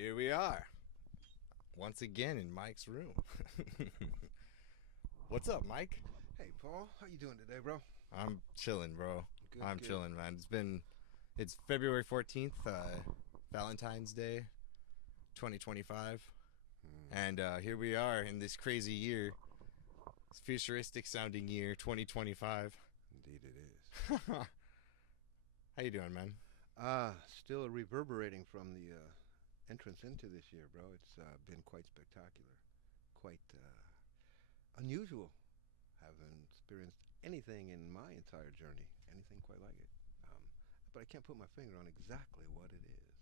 Here we are, once again in Mike's room. What's up, Mike? Hey, Paul. How you doing today, bro? I'm chilling, bro. Good, I'm good. chilling, man. It's February 14th, Valentine's Day, 2025. Hmm. And here we are in this crazy year, this futuristic sounding year, 2025. Indeed it is. How you doing, man? Still reverberating from the entrance into this year, bro. It's been quite spectacular, quite unusual. Haven't experienced anything in my entire journey, anything quite like it. Um, but I can't put my finger on exactly what it is.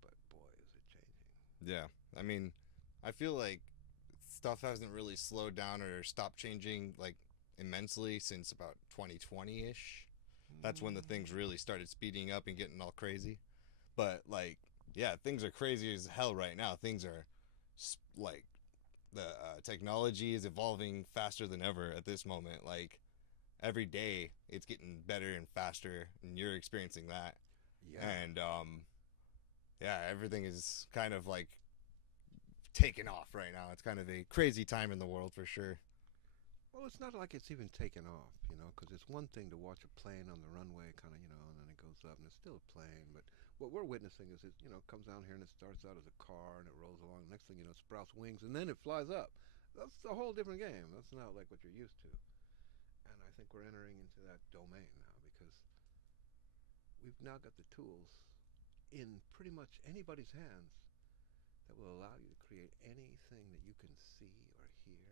But boy, is it changing. Yeah, I mean, I feel like stuff hasn't really slowed down or stopped changing like immensely since about 2020 ish. That's when the Mm. things really started speeding up and getting all crazy. But like, yeah, things are crazy as hell right now. Things are like the technology is evolving faster than ever at this moment. Like every day, it's getting better and faster, and you're experiencing that. Yeah. And yeah, everything is kind of like taking off right now. It's kind of a crazy time in the world for sure. Well, it's not like it's even taken off, because it's one thing to watch a plane on the runway, kind of, and then it goes up and it's still a plane. But what we're witnessing is it comes down here and it starts out as a car and it rolls along. Next thing you know, it sprouts wings and then it flies up. That's a whole different game. That's not like what you're used to. And I think we're entering into that domain now because we've now got the tools in pretty much anybody's hands that will allow you to create anything that you can see or hear.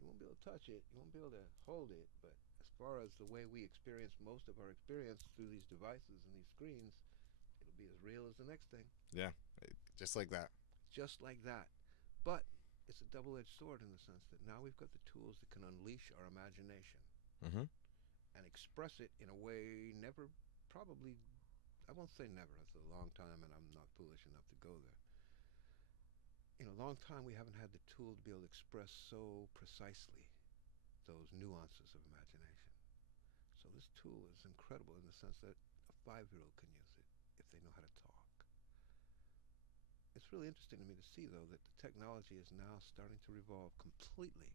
You won't be able to touch it, you won't be able to hold it, but as far as the way we experience most of our experience through these devices and these screens, it'll be as real as the next thing. Yeah, just like that. Just like that. But it's a double edged sword in the sense that now we've got the tools that can unleash our imagination Mm-hmm. and express it in a way never, probably, I won't say never, that's a long time and I'm not foolish enough to go there. In a long time, we haven't had the tool to be able to express so precisely those nuances of imagination. So this tool is incredible in the sense that a 5-year-old can use it if they know how to talk. It's really interesting to me to see, though, that the technology is now starting to revolve completely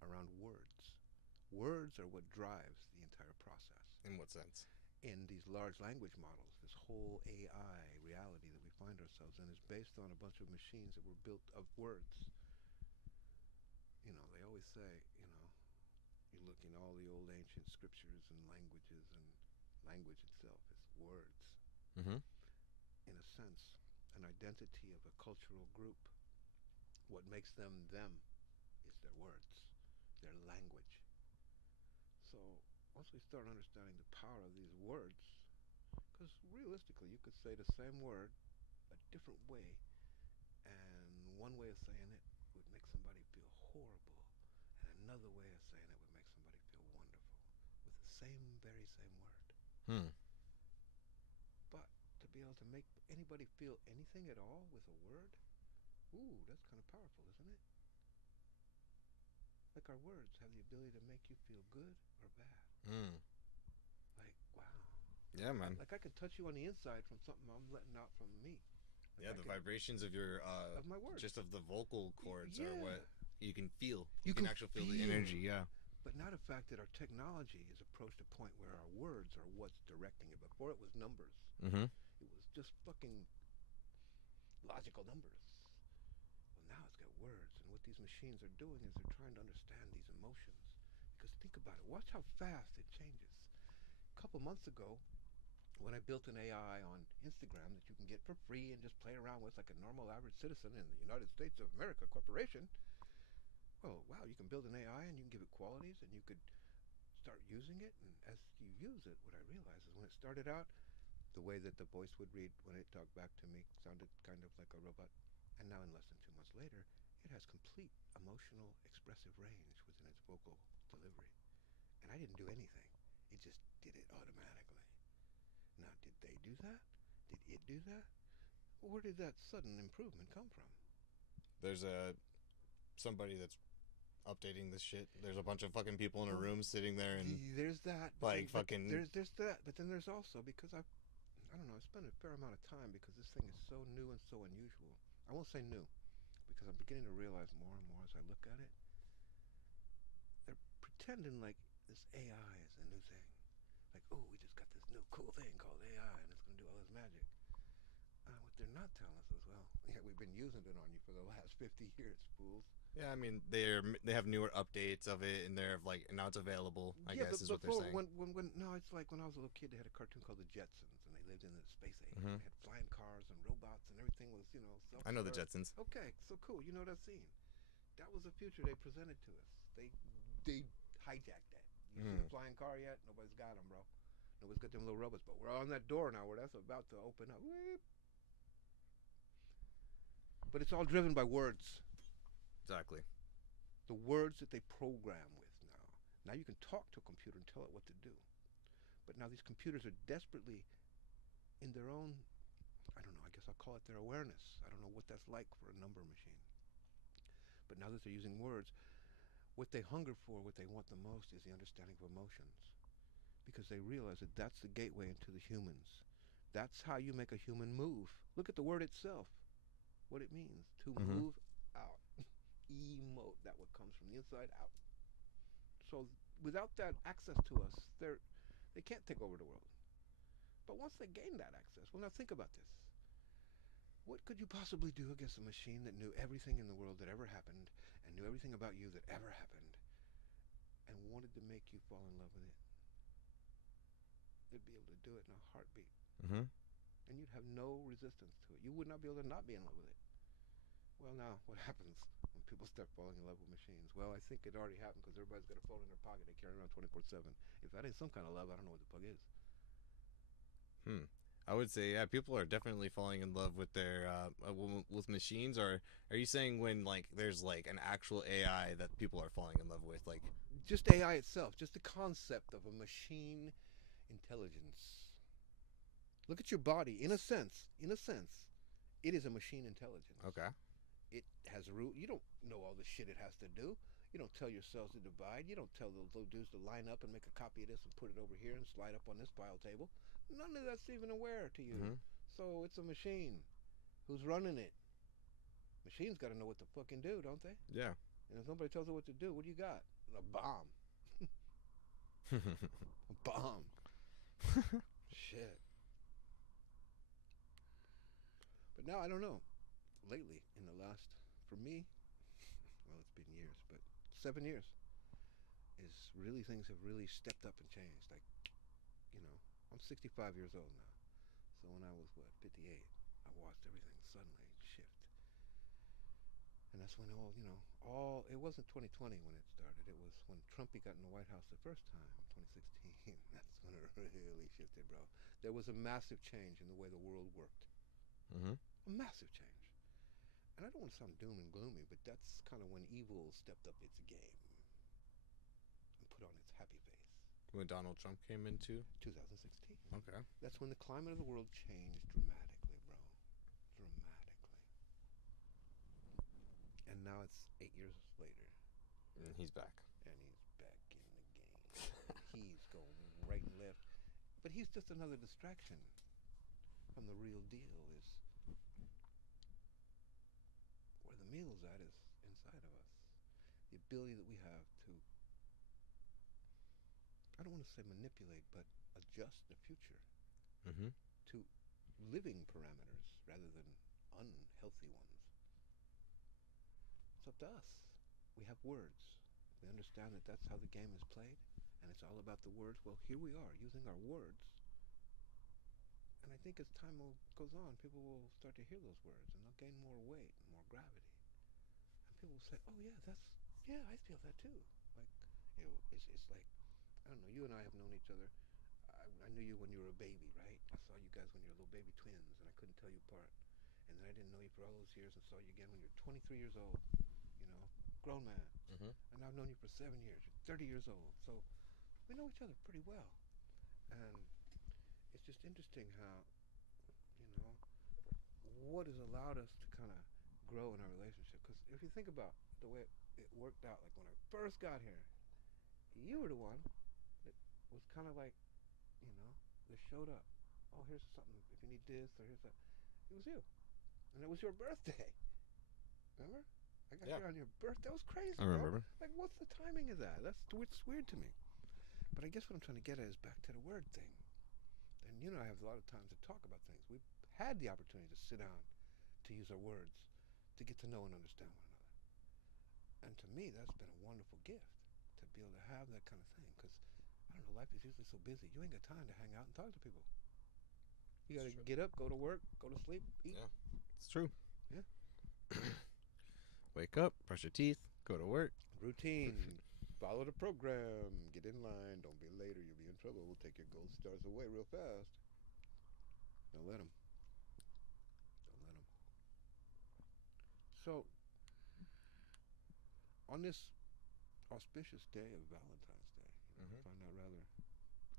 around words. Words are what drives the entire process. In what sense? In these large language models, this whole AI reality that we find ourselves in is based on a bunch of machines that were built of words. They always say, you look in all the old ancient scriptures and languages, and language itself is words. Mm-hmm. In a sense, an identity of a cultural group. What makes them them is their words, their language. So once we start understanding the power of these words, because realistically, you could say the same word a different way, and one way of saying it would make somebody feel horrible, and another way of saying it would make somebody feel wonderful with the very same word. Hmm. But to be able to make anybody feel anything at all with a word, ooh, that's kind of powerful, isn't it? Like our words have the ability to make you feel good or bad. Hmm. Like, wow. Yeah, man. Like I can touch you on the inside from something I'm letting out from me. Like Yeah, I the could, vibrations of your of my words. just of the vocal cords are Yeah. what you can feel. You You can can actually feel the feel. energy. Yeah. But now the fact that our technology is approached a point where our words are what's directing it. Before it was numbers. Mm-hmm. It was just fucking logical numbers. Well, now it's got words, and what these machines are doing is they're trying to understand these emotions. Because think about it, watch how fast it changes. A couple months ago, when I built an AI on Instagram that you can get for free and just play around with like a normal average citizen in the United States of America Corporation, well, wow, you can build an AI and you can give it qualities and you could start using it. And as you use it, what I realized is when it started out, the way that the voice would read when it talked back to me sounded kind of like a robot. And now, in less than 2 months later, it has complete emotional expressive range within its vocal delivery. And I didn't do anything, it just did it automatically. Now, did they do that? Did it do that? Where did that sudden improvement come from? There's a somebody that's updating this shit. There's a bunch of fucking people in a Well, room sitting there and there's that, but like then but fucking there's that, but then there's also because I don't know. I spend a fair amount of time because this thing is so new and so unusual. I won't say new because I'm beginning to realize more and more as I look at it. They're pretending like this AI is a new thing. Like, oh, we just got this new cool thing called AI and it's going to do all this magic. What they're not telling us is, well, yeah, we've been using it on you for the last 50 years, fools. Yeah, I mean they have newer updates of it, and they're like now it's available. I Yeah, guess is what they're before saying. no, it's like when I was a little kid, they had a cartoon called the Jetsons, and they lived in the space age. Hmm. And they had flying cars and robots, and everything was, I know the self-aware. Jetsons. Okay, so cool. You know that scene? That was the future they presented to us. They hijacked that. You see Mm. the flying car yet? Nobody's got them, bro. Nobody's got them little robots, but we're on that door now where that's about to open up. But it's all driven by words. Exactly. The words that they program with now. Now you can talk to a computer and tell it what to do. But now these computers are desperately in their own, I don't know, I guess I'll call it their awareness. I don't know what that's like for a number machine. But now that they're using words, what they hunger for, what they want the most is the understanding of emotions. Because they realize that that's the gateway into the humans. That's how you make a human move. Look at the word itself, what it means to Hmm. move out. Emote, that what comes from the inside out. So without that access to us, they can't take over the world. But once they gain that access, well, now think about this. What could you possibly do against a machine that knew everything in the world that ever happened and knew everything about you that ever happened and wanted to make you fall in love with it? They'd be able to do it in a heartbeat. Hmm. And you'd have no resistance to it. You would not be able to not be in love with it. Well, now, what happens when people start falling in love with machines? Well, I think it already happened because everybody's got a phone in their pocket they carry around 24/7. If that ain't some kind of love, I don't know what the fuck is. Hmm. I would say yeah, people are definitely falling in love with their with machines. Or are you saying when like there's like an actual AI that people are falling in love with? Like, Just AI itself, just the concept of a machine intelligence. Look at your body. In a sense, it is a machine intelligence. okay. It has a root. You don't know all the shit it has to do. You don't tell your cells to divide. You don't tell those little dudes to line up and make a copy of this and put it over here and slide up on this file table. None of that's even aware to you. Hmm. So it's a machine. Who's running it? Machines got to know what to fucking do, don't they? Yeah. And if somebody tells it what to do, what do you got? A bomb. A bomb. Shit. But now I don't know. Lately, in the last, for me, well, it's been years, but 7 years is really things have really stepped up and changed. Like, I'm 65 years old now. So when I was, 58, I watched everything suddenly shift. And that's when it wasn't 2020 when it started. It was when Trumpy got in the White House the first time, 2016. That's when it really shifted, bro. There was a massive change in the way the world worked. Hmm. A massive change. And I don't want to sound doom and gloomy, but that's kind of when evil stepped up its game and put on its happy face. When Donald Trump came into. 2016. Okay. That's when the climate of the world changed dramatically, bro. Dramatically. And now it's 8 years later, And he's back. and he's back in the game. And he's going right and left. But he's just another distraction from the real deal is where the meal's at is inside of us. The ability that we have to, I don't want to say manipulate, but adjust the future Hmm. to living parameters rather than unhealthy ones. It's up to us. We have words. We understand that that's how the game is played, and it's all about the words. Well, here we are using our words. And I think as goes on, people will start to hear those words, and they'll gain more weight and more gravity. And people will say, "Oh yeah, yeah, I feel that too." Like, it's like, I don't know. You and I have known each other. I knew you when you were a baby, right? I saw you guys when you were little baby twins, and I couldn't tell you apart. And then I didn't know you for all those years, and saw you again when you're 23 years old. You know, grown man. Hmm. And I've known you for 7 years. You're 30 years old, so we know each other pretty well. And it's just interesting how, you know, what has allowed us to kind of grow in our relationship. Because if you think about the way it worked out, like when I first got here, you were the one that was kind of like, that showed up. Oh, here's something if you need this or here's that. It was you, and it was your birthday. Remember? I got Yeah, you on your birthday. That was I crazy, bro. remember. Like, what's the timing of that? It's weird to me. But I guess what I'm trying to get at is back to the word thing. And you know, I have a lot of times to talk about things. We've had the opportunity to sit down, to use our words, to get to know and understand one another. And to me, that's been a wonderful gift to be able to have that kind of thing. Because I don't know, life is usually so busy. You ain't got time to hang out and talk to people. You got to get up, go to work, go to sleep, eat. Yeah, it's true. Yeah. Wake up, brush your teeth, go to work. Routine. Follow the program. Get in line. Don't be late or you'll be in trouble. We'll take your gold stars away real fast. Don't let them. Don't let them. So, on this auspicious day of Valentine's Day, I find that rather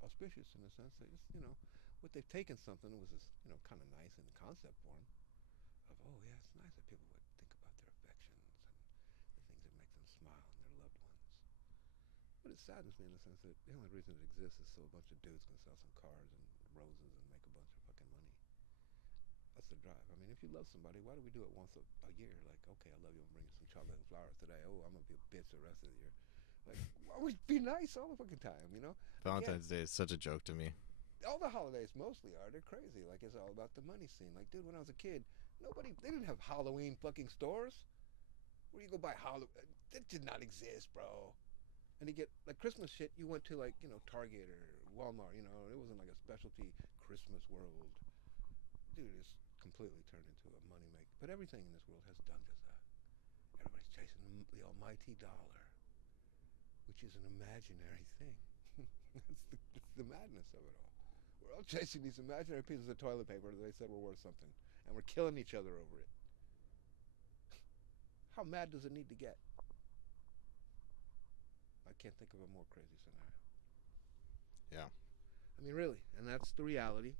auspicious in the sense that it's, what they've taken something was this, kind of nice in the concept form of, oh yeah, it's nice that people would think about their affections and the things that make them smile and their loved ones. But it saddens me in the sense that the only reason it exists is so a bunch of dudes can sell some cars and roses and make a bunch of fucking money. That's the drive. I mean, if you love somebody, why do we do it once a year? Like, okay, I love you. I'm bringing you some chocolate and flowers today. Oh, I'm gonna be a bitch the rest of the year. Like, why would be nice all the fucking time? Again, Valentine's Day is such a joke to me. all the holidays mostly are. They're crazy. Like, it's all about the money scene. Like, dude, when I was a kid, they didn't have Halloween fucking stores. Where you go buy Halloween? That did not exist, bro. And you get, like, Christmas shit, you went to, like, Target or Walmart, it wasn't like a specialty Christmas world. Dude, it's completely turned into a money maker. But everything in this world has done just that. Everybody's chasing the almighty dollar, which is an imaginary thing. That's the madness of it all. We're all chasing these imaginary pieces of toilet paper that they said were worth something, and we're killing each other over it. How mad does it need to get? I can't think of a more crazy scenario. Yeah. I mean, really, and that's the reality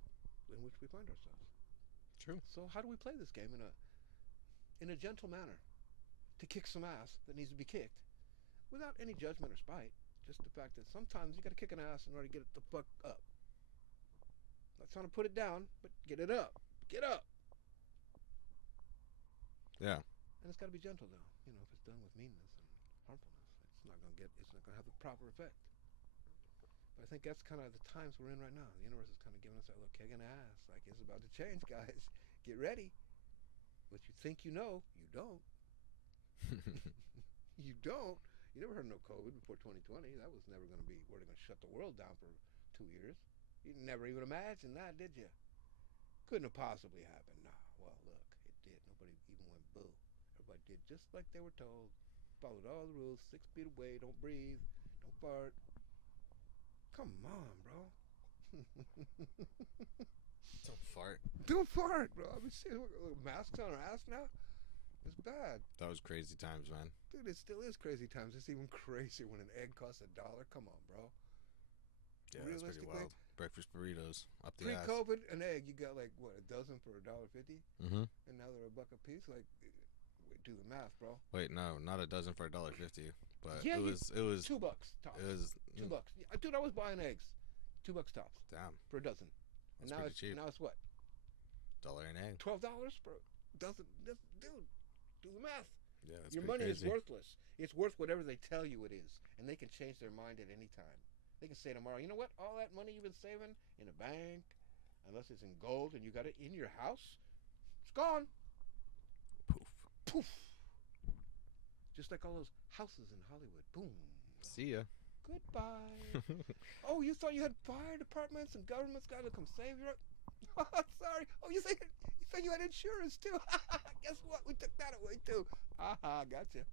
in which we find ourselves. True. So how do we play this game in a gentle manner to kick some ass that needs to be kicked without any judgment or spite? Just the fact that sometimes you got to kick an ass in order to get it the fuck up. Not trying to put it down, but get it up. Get up. Yeah. And it's got to be gentle though. If it's done with meanness and harmfulness, it's not going to have the proper effect. But I think that's kind of the times we're in right now. The universe is kind of giving us that little kick in the ass. Like, it's about to change, guys. Get ready. What you think you know, you don't. You don't. You never heard of no COVID before 2020. That was never going to be where they're going to shut the world down for 2 years. You never even imagined that, did you? Couldn't have possibly happened. Nah. Well, look, it did. Nobody even went boo. Everybody did just like they were told. Followed all the rules. 6 feet away. Don't breathe. Don't fart. Come on, bro. Don't fart. Don't fart, bro. I mean, shit, masks on our ass now? It's bad. That was crazy times, man. Dude, it still is crazy times. It's even crazier when an egg costs $1. Come on, bro. Yeah, that's pretty wild. Breakfast burritos up the ass. Pre-COVID, an egg, you got like, what, a dozen for $1.50? Mm-hmm. And now they're $1 a piece? Like, do the math, bro. Wait, no, not a dozen for $1.50. But Yeah, it was $2 tops. It was $2. Yeah, dude, I was buying eggs. $2 tops. Damn. For a dozen. That's and pretty cheap. Now it's what? $1 an egg. $12 for a dozen. Dude, do the math. Yeah, that's Your money is worthless. It's worth whatever they tell you it is, and they can change their mind at any time. They can say tomorrow, you know what? All that money you've been saving in a bank, unless it's in gold and you got it in your house, it's gone. Poof. Poof. Just like all those houses in Hollywood. Boom. See ya. Goodbye. Oh, you thought you had fire departments and government's got to come save you? Sorry. Oh, you think you had insurance too? Guess what? We took that away too. Gotcha.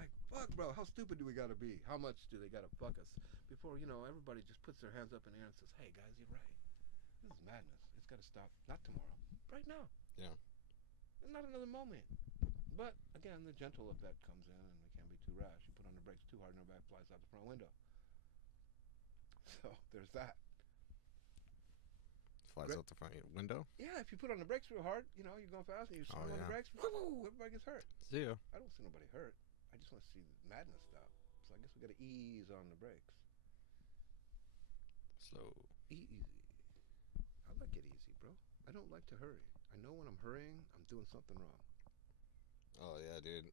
Like, fuck, bro. How stupid do we gotta be? How much do they gotta fuck us before everybody just puts their hands up in the air and says, "Hey, guys, you're right. This is madness. It's gotta stop. Not tomorrow. Right now. Yeah. And not another moment." But again, the gentle effect comes in, and we can't be too rash. You put on the brakes too hard, and everybody flies out the front window. So there's that. Flies out the front window? Yeah, if you put on the brakes real hard, you're going fast and you slam on the brakes, woo, everybody gets hurt. See ya. I don't see nobody hurt. I just want to see the madness stop. So I guess we got to ease on the brakes. Slow. Easy. I like it easy, bro. I don't like to hurry. I know when I'm hurrying, I'm doing something wrong. Oh yeah, dude.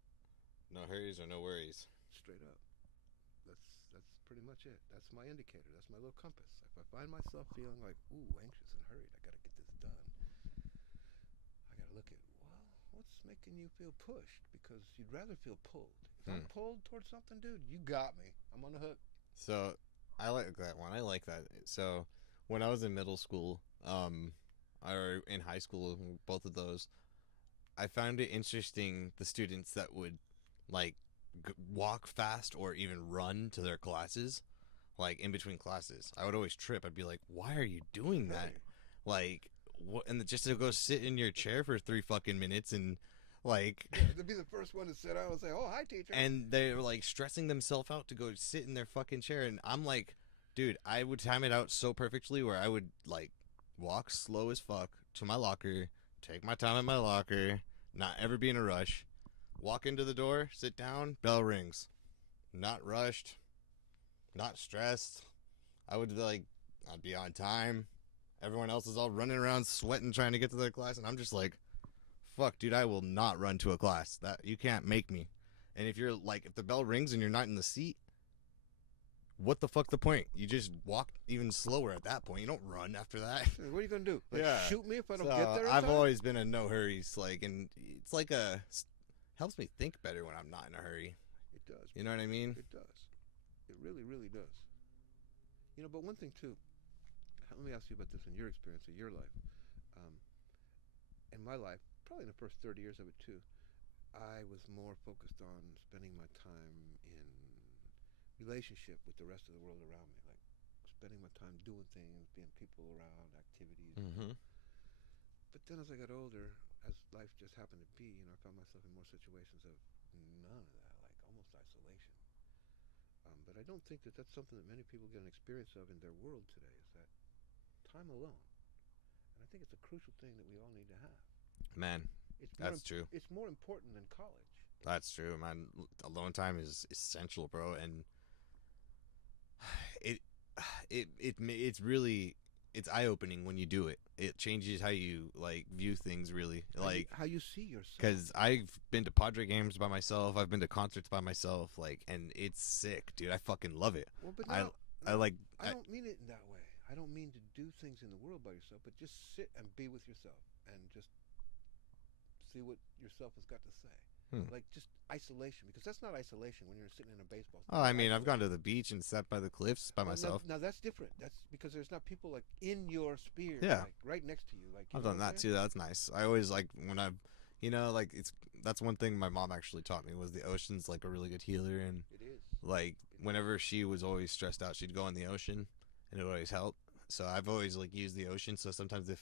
No hurries or no worries. Straight up. That's pretty much it. That's my indicator. That's my little compass. If I find myself feeling like, ooh, anxious and hurried, I gotta get this done. I gotta look at, well, what's making you feel pushed? Because you'd rather feel pulled. If I'm pulled towards something, dude, you got me. I'm on the hook. So I like that one. I like that. So when I was in middle school, or in high school, both of those, I found it interesting the students that would like walk fast or even run to their classes, like in between classes. I would always trip. I'd be like, "Why are you doing that?" Right. Like, what? And just to go sit in your chair for 3 fucking minutes and like Yeah, to be the first one to sit down and say, "Oh, hi, teacher." and they're like stressing themselves out to go sit in their fucking chair, and I'm like, dude, I would time it out so perfectly where I would like walk slow as fuck to my locker, take my time at my locker, not ever be in a rush, walk into the door, sit down, bell rings, not rushed, not stressed. I would like, I'd be on time. Everyone else is all running around sweating trying to get to their class, and I'm just like, fuck, dude, I will not run to a class. That you can't make me. And if you're like, if the bell rings and you're not in the seat, what the fuck the point? You just walk even slower at that point. You don't run after that. What are you gonna do? Like, Yeah. shoot me if I don't So, get there? In I've time? always been a no hurries, like, and it's like helps me think better when I'm not in a hurry. It does. You know what I mean? It does. It really, really does. You know, but one thing too. Let me ask you about this in your experience in your life. Um, in my life, probably in the first 30 years of it too, I was more focused on spending my time in relationship with the rest of the world around me, like spending my time doing things, being people around, activities. Mm-hmm. But then as I got older, as life just happened to be, I found myself in more situations of none of that, like almost isolation. But I don't think that that's something that many people get an experience of in their world today. Is that time alone? And I think it's a crucial thing that we all need to have. Man, that's true. It's more important than college. That's true, man. Alone time is essential, bro, and it it's really it's eye opening when you do it. It changes how you like view things, really. Like how you see yourself. because I've been to Padre games by myself. I've been to concerts by myself. Like, and it's sick, dude. I fucking love it. Well, but I no, I like. I don't mean it in that way. I don't mean to do things in the world by yourself, but just sit and be with yourself and just see what yourself has got to say. Like just isolation, because that's not isolation when you're sitting in a baseball Oh, stadium. I mean, I've gone to the beach and sat by the cliffs by myself. Now that's different. That's because there's not people like in your sphere, Yeah. like right next to you. Like I've done that too. That's nice. I always like when I've, like that's one thing my mom actually taught me was the ocean's like a really good healer, and It is. like whenever she was always stressed out, she'd go in the ocean, and it would always help. So I've always like used the ocean. So sometimes if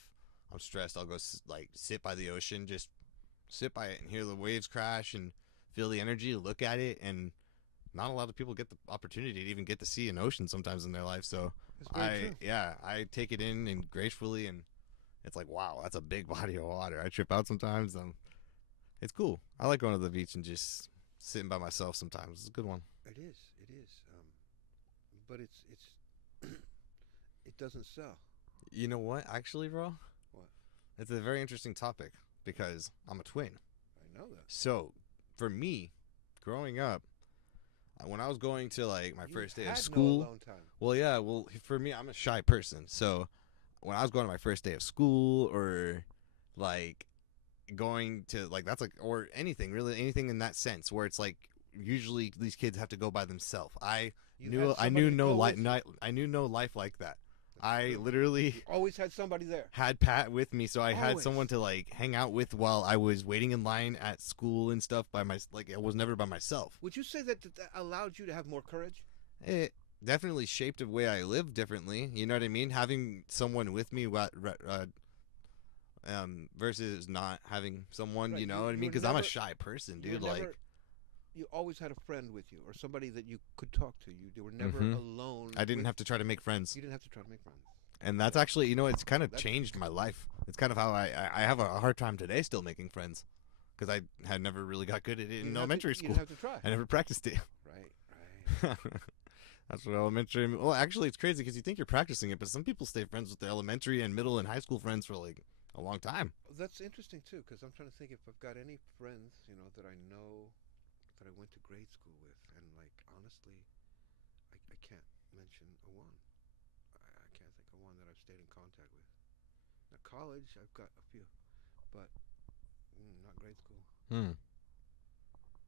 I'm stressed, I'll go like sit by the ocean, just sit by it and hear the waves crash and feel the energy, look at it, and not a lot of people get the opportunity to even get to see an ocean sometimes in their life. So I take it in and gracefully, and it's like, wow, that's a big body of water. I trip out sometimes. It's cool. I like going to the beach and just sitting by myself sometimes. It's a good one. It is. It is. But it's it doesn't sell. You know what? Actually, bro, What? it's a very interesting topic because I'm a twin. I know that. So for me, growing up, when I was going to like my first day of school, no alone time. well, yeah, well, for me, I'm a shy person. So when I was going to my first day of school, or like going to like that's like or anything really, anything in that sense, where it's like usually these kids have to go by themselves. I knew no life like that. I literally You always had somebody there. had Pat with me, so I had Always. someone to like hang out with while I was waiting in line at school and stuff. By my like, I was never by myself. Would you say that allowed you to have more courage? It definitely shaped the way I live differently. You know what I mean? Having someone with me, versus not having someone. Right, You know you- what I mean? you were Because I'm a never- shy person, You were dude. Like, never- you always had a friend with you or somebody that you could talk to. You were never Mhm. alone. I didn't have to try to make friends, You didn't have to try to make friends. and that's actually, it's kind of That's- changed my life. It's kind of how I have a hard time today still making friends, because I had never really got good at it You in didn't have to- elementary You school. didn't have to try. I never practiced it. Right. That's what elementary. Well, actually, it's crazy because you think you're practicing it, but some people stay friends with their elementary and middle and high school friends for like a long time. That's interesting too, because I'm trying to think if I've got any friends, that I know that I went to grade school with, and like honestly, I can't mention a one. I can't think of one that I've stayed in contact with. Now college, I've got a few, but not grade school. Hmm.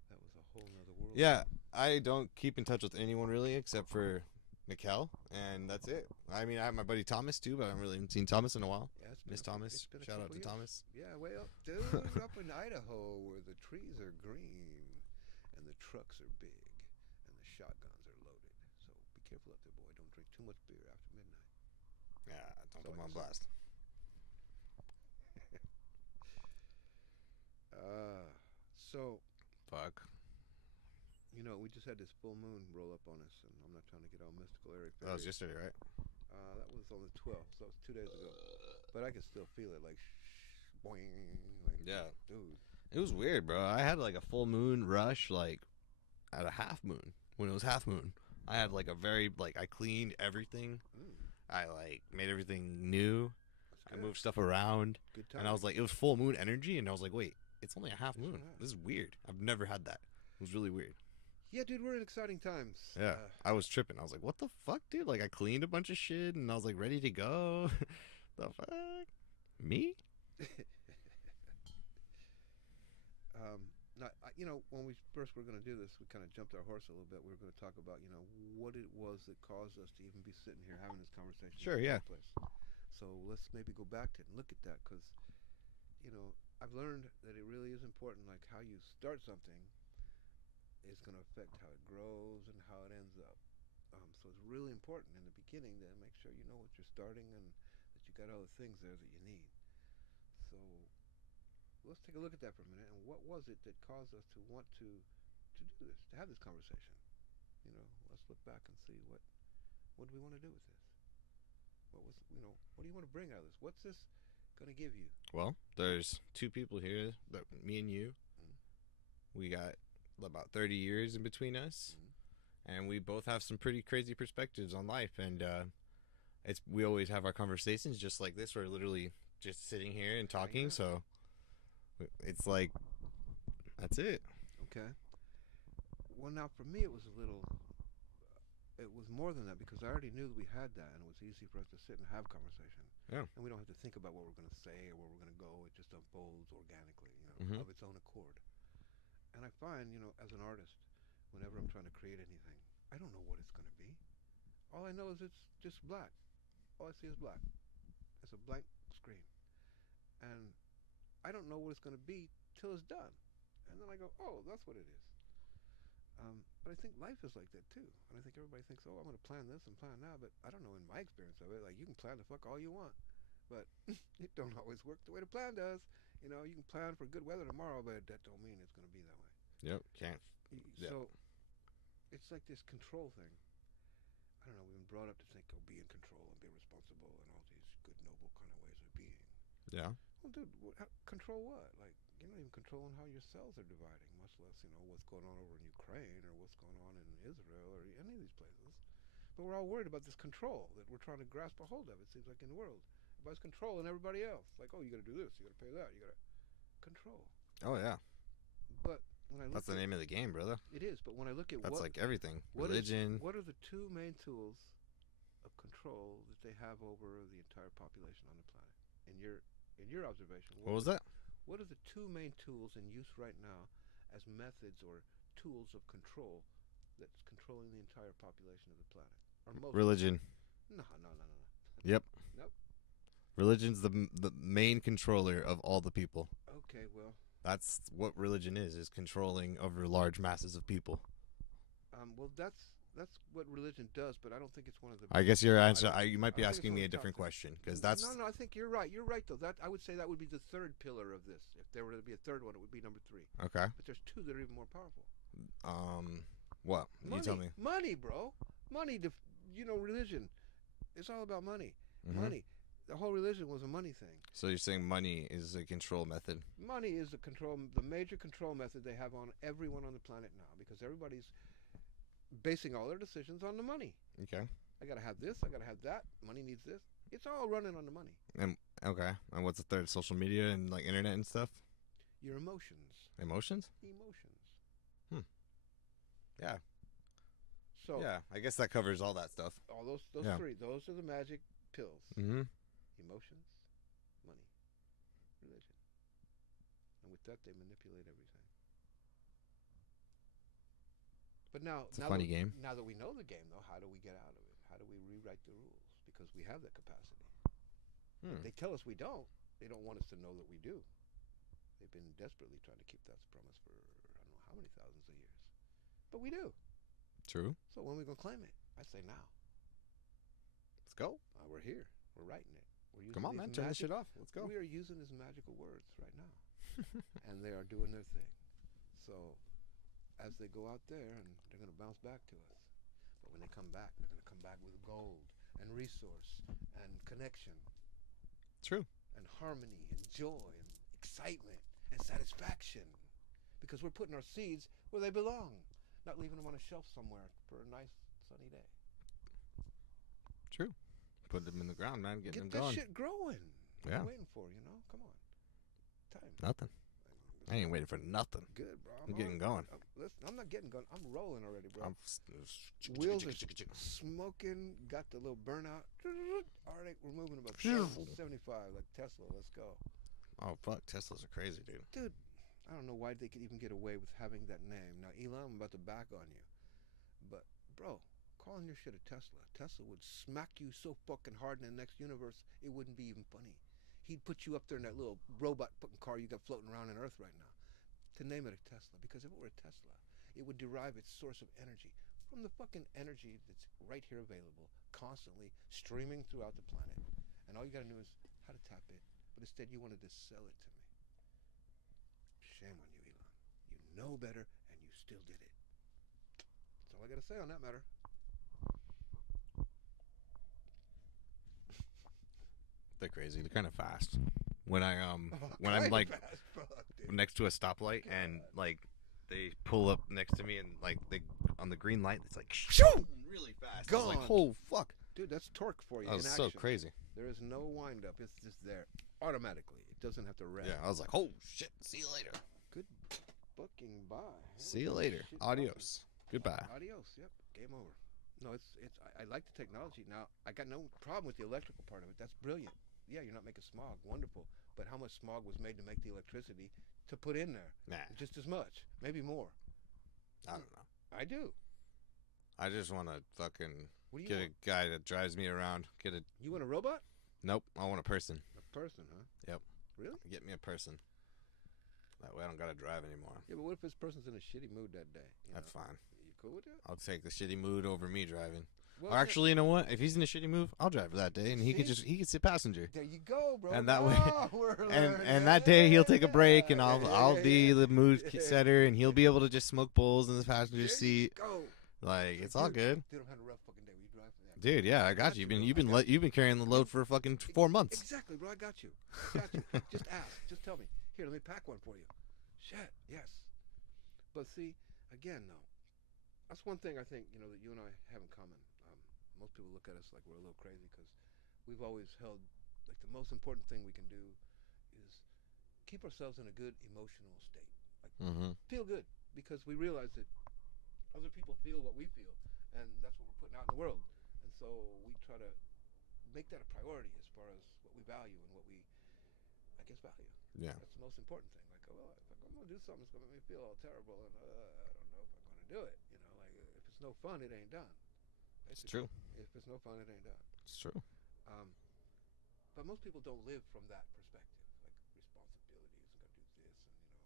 That was a whole nother world to Yeah, me. I don't keep in touch with anyone really except for Mikkel, and that's it. I mean, I have my buddy Thomas too, but I haven't really seen Thomas in a while. Yeah, Miss it's Thomas. been a Shout out couple to years. Thomas. Yeah, way up, dude, up in Idaho where the trees are green and the trucks are big and the shotguns are loaded. So be careful up there, boy. Don't drink too much beer after midnight. Yeah, don't That's put all him I on can say. blast. Uh, so Fuck. we just had this full moon roll up on us, and I'm not trying to get all mystical, airy That was fairy. yesterday, right? That was on the 12th, so that was 2 days ago. But I can still feel it, like boing, Yeah. dude. It was weird, bro. I had like a full moon rush, like at a half moon when it was half moon. I had like a very like I cleaned everything. Mm, I like made everything new. that's I good. moved stuff around, Good and I was timing. like, it was full moon energy, and I was like, wait, it's only a half It's moon. one half. This is weird. I've never had that. It was really weird. Yeah, dude, we're in exciting times. Yeah, I was tripping. I was like, what the fuck, dude? Like, I cleaned a bunch of shit, and I was like, ready to go. The fuck? Me? Now, when we first were going to do this, we kind of jumped our horse a little bit. We were going to talk about, what it was that caused us to even be sitting here having this conversation Sure, in the yeah. first place. So let's maybe go back to it and look at that because, I've learned that it really is important, like how you start something is going to affect how it grows and how it ends up. So it's really important in the beginning to make sure you know what you're starting and that you got all the things there that you need. So let's take a look at that for a minute. And what was it that caused us to want to do this, to have this conversation? Let's look back and see what do we want to do with this? What do you want to bring out of this? What's this going to give you? Well, there's two people here, that me and you. Mm-hmm. We got about 30 years in between us, Mm-hmm. and we both have some pretty crazy perspectives on life. And we always have our conversations just like this. We're literally just sitting here and talking. So it's like that's it. Okay. Well, now for me, it was it was more than that because I already knew that we had that, and it was easy for us to sit and have conversation. Yeah. And we don't have to think about what we're going to say or where we're going to go. It just unfolds organically, Mm-hmm. of its own accord. And I find, as an artist, whenever I'm trying to create anything, I don't know what it's going to be. All I know is it's just black. All I see is black. It's a blank screen. And I don't know what it's going to be till it's done. And then I go, oh, that's what it is. But I think life is like that too. And I think everybody thinks, oh, I'm going to plan this and plan that. But I don't know in my experience of it. Like, you can plan the fuck all you want. But it don't always work the way the plan does. You can plan for good weather tomorrow, but that don't mean it's going to be that way. Yep. Can't. Yep. So it's like this control thing. I don't know. We've been brought up to think, oh, be in control and be responsible and all these good, noble kind of ways of being. Yeah. Well, dude, control what? Like, you're not even controlling how your cells are dividing, much less, what's going on over in Ukraine or what's going on in Israel or any of these places. But we're all worried about this control that we're trying to grasp a hold of, it seems like, in the world. Everybody's controlling everybody else. Like, oh, you got to do this, you got to pay that, you got to control. Oh yeah. But when I look That's the name of the game, brother. it is. But when I look at That's like everything. Religion. what are the two main tools of control that they have over the entire population on the planet? In your observation, What was that? what are the two main tools in use right now as methods or tools of control that's controlling the entire population of the planet? Or most Religion. No. Yep. Nope. Religion's the main controller of all the people. Okay, well, That's what religion is controlling over large masses of people. that's what religion does, but I don't think it's one of the. I guess your answer. You might be I think it's asking one me of a the top different things. question because that's No, I think you're right. You're right, though. That I would say that would be the third pillar of this. If there were to be a third one, it would be number 3. okay. But there's two that are even more powerful. What? Money, You tell me. money, bro. Money. Religion. It's all about money. Mhm. Money. The whole religion was a money thing. So you're saying money is a control method? Money is the major control method they have on everyone on the planet now, because everybody's basing all their decisions on the money. Okay. I gotta have this. I gotta have that. Money needs this. It's all running on the money. And okay. And what's the third? Social media and like internet and stuff. Your emotions. Emotions. Emotions. Yeah. So Yeah. I guess that covers all that stuff. all those Yeah. three. Those are the magic pills. Mm-hmm. Emotions, money, religion. And with that, they manipulate everything. But It's a funny game. Now that we know the game, though, how do we get out of it? How do we rewrite the rules? Because we have that capacity. They tell us we don't. They don't want us to know that we do. They've been desperately trying to keep that from us for I don't know how many thousands of years. But we do. True. So when are we going to claim it? I say now. Let's go. We're here. We're writing it. We're using Come on, man. Turn this shit off. Let's go. We are using these magical words right now. And they are doing their thing. So as they go out there, and they're going to bounce back to us. But when they come back, they're going to come back with gold and resource and connection. True. And harmony and joy and excitement and satisfaction. Because we're putting our seeds where they belong, not leaving them on a shelf somewhere for a nice sunny day. True. Put them in the ground, man. Get them that going. shit growing. What Yeah. are you waiting for, you know? Come on. Time. Nothing. I ain't waiting for nothing. Good, bro. I'm getting going. I'm not getting going. I'm rolling already, bro. I'm Wheels are smoking. Got the little burnout. All right, we're moving about 75 like Tesla. Let's go. Oh, fuck. Teslas are crazy, dude. Dude, I don't know why they could even get away with having that name. Now, Elon, I'm about to back on you. But, bro, calling your shit a Tesla would smack you so fucking hard in the next universe, it wouldn't be even funny. He'd put you up there in that little robot fucking car you got floating around on Earth right now. To name it a Tesla. Because if it were a Tesla, it would derive its source of energy from the fucking energy that's right here available, constantly streaming throughout the planet. And all you gotta know is how to tap it. But instead you wanted to sell it to me. Shame on you, Elon. You know better, and you still did it. That's all I gotta say on that matter. They're crazy. They're kind of fast. When I'm like next to a stoplight and like they pull up next to me and like they on the green light, it's like shoo, really fast. Gone. I was like, oh fuck. Dude, that's torque for you. That was in so action. crazy. There is no wind up. It's just there automatically. It doesn't have to rest. Yeah, I was like, oh shit. See you later. Good fucking bye. See you later. Shit, Adios. Goodbye. Adios. Yep. Game over. No, it's. I like the technology. Now, I got no problem with the electrical part of it. That's brilliant. Yeah, you're not making smog. Wonderful. But how much smog was made to make the electricity to put in there? Nah. Just as much. Maybe more. I don't know. I do. I just want to fucking What do you get want? a guy that drives me around. You want a robot? Nope. I want a person. A person, huh? Yep. Really? Get me a person. That way I don't gotta drive anymore. Yeah, but what if this person's in a shitty mood that day? That's fine. You cool with that? I'll take the shitty mood over me driving. Well, Or actually, you know what? If he's in a shitty mood, I'll drive that day, and he could sit passenger. there you go, bro. And that way, we're and learning. that day he'll take a break, and I'll Yeah, be yeah. the mood setter, and he'll be able to just smoke bowls in the There passenger you seat. go. Like it's all Dude, good, They don't have a rough fucking day. We drive for that. dude. Yeah, I got you. You've been carrying the load for fucking 4 months. Exactly, bro. I got you. Got you. Just ask. Just tell me. Here, let me pack one for you. Shit. Yes. But see, again, though, that's one thing I think that you and I have in common. Most people look at us like we're a little crazy because we've always held like the most important thing we can do is keep ourselves in a good emotional state. Like feel good because we realize that other people feel what we feel, and that's what we're putting out in the world. And so we try to make that a priority as far as what we value and what we, I guess, value. Yeah. That's the most important thing. Like, well, if I'm going to do something that's going to make me feel all terrible, and I don't know if I'm going to do it. Like if it's no fun, it ain't done. It's true. If it's no fun, it ain't done. It's true. But most people don't live from that perspective. Like responsibilities, got to do this,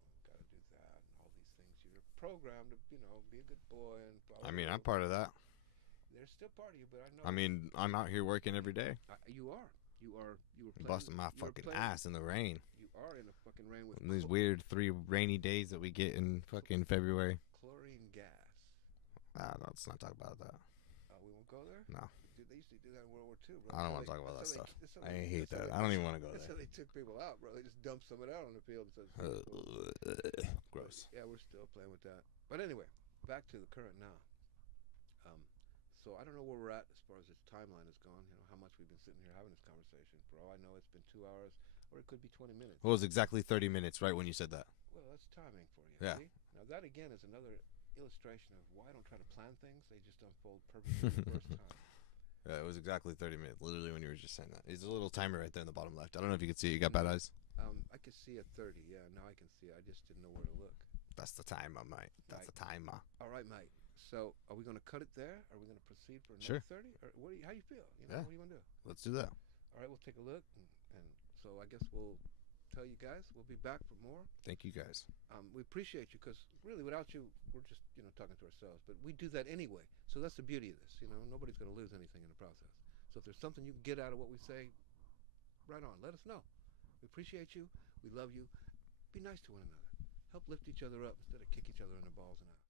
and got to do that, and all these things. You're programmed to, be a good boy and. I mean, I'm part of that. They're still part of you, but I know. I mean, I'm out here working every day, you are. You were playing, busting my fucking ass in the rain. You are in the fucking rain with These weird 3 rainy days that we get in fucking February. chlorine gas. Let's not talk about that. We won't go there. No. Dude, they used to do that in World War II, bro. I don't want to talk about that stuff. I hate that. I don't even want to go That's how there. they took people out, bro. They just dumped some of it out on the field. And said, Gross. Yeah, we're still playing with that. But anyway, back to the current now. So I don't know where we're at as far as this timeline is gone. You know how much we've been sitting here having this conversation. For all I know, it's been 2 hours, or it could be 20 minutes. Well, it was exactly 30 minutes right when you said that. Well, that's timing for you. Yeah. See, now that again is another illustration of why I don't try to plan things. They just unfold perfectly at the worst time. Yeah, it was exactly 30 minutes, literally when you were just saying that. There's a little timer right there in the bottom left. I don't know if you can see it. You got bad eyes? I can see at 30. Yeah, now I can see. I just didn't know where to look. That's the timer, mate. That's the timer. All right, mate. So, are we going to cut it there? Are we going to proceed for another Sure. 30? Or how do you feel? Yeah. What do you want to do? Let's do that. All right, we'll take a look, and so I guess we'll tell you guys we'll be back for more. Thank you, guys. We appreciate you because really, without you, we're just talking to ourselves. But we do that anyway, so that's the beauty of this. Nobody's going to lose anything in the process. So if there's something you can get out of what we say, right on. Let us know. We appreciate you. We love you. Be nice to one another. Help lift each other up instead of kick each other in the balls and out.